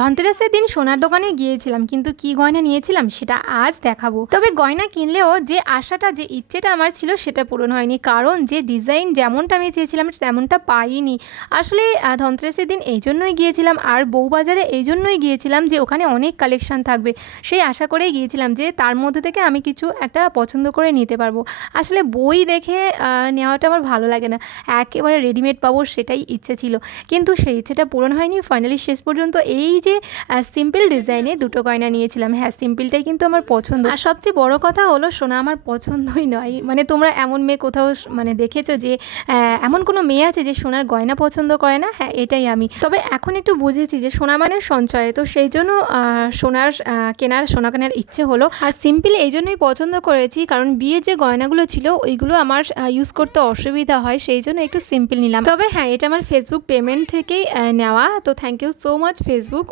ধনতেরাসের দিন সোনার দোকানে গিয়েছিলাম, কিন্তু কি গয়না নিয়েছিলাম সেটা আজ দেখাবো। তবে গয়না কিনলেও যে আশাটা, যে ইচ্ছেটা আমার ছিল সেটা পূরণ হয়নি, কারণ যে ডিজাইন যেমনটা আমি চেয়েছিলাম তেমনটা পাইনি। আসলে ধনতেরাসের দিন এই জন্যই গিয়েছিলাম, আর বউবাজারে এই জন্যই গিয়েছিলাম যে ওখানে অনেক কালেকশান থাকবে, সেই আশা করেই গিয়েছিলাম যে তার মধ্যে থেকে আমি কিছু একটা পছন্দ করে নিতে পারবো। আসলে বই দেখে নেওয়াটা আমার ভালো লাগে না, একেবারে রেডিমেড পাবো সেটাই ইচ্ছে ছিল, কিন্তু সেই ইচ্ছেটা পূরণ হয়নি। ফাইনালি শেষ পর্যন্ত এই যে সিম্পল ডিজাইনে দুটো গয়না নিয়েছিলাম। হ্যাঁ, সিম্পলটাই কিন্তু আমার পছন্দ। আর সবচেয়ে বড় কথা হলো সোনা আমার পছন্দই নয়। মানে তোমরা এমন মেয়ে কোথাও মানে দেখেছো যে এমন কোনো মেয়ে আছে যে সোনার গয়না পছন্দ করে না? হ্যাঁ, এটাই আমি। তবে এখন একটু বুঝেছি যে সোনা মানে সঞ্চয়, তো সেই জন্য সোনা কেনার ইচ্ছে হলো। আর সিম্পল এই জন্যই পছন্দ করেছি কারণ বিয়ের যে গয়নাগুলো ছিল ওইগুলো আমার ইউজ করতে অসুবিধা হয়, সেই জন্য একটু সিম্পল নিলাম। তবে হ্যাঁ, এটা আমার ফেসবুক পেমেন্ট থেকেই নেওয়া, তো thank you so much Facebook.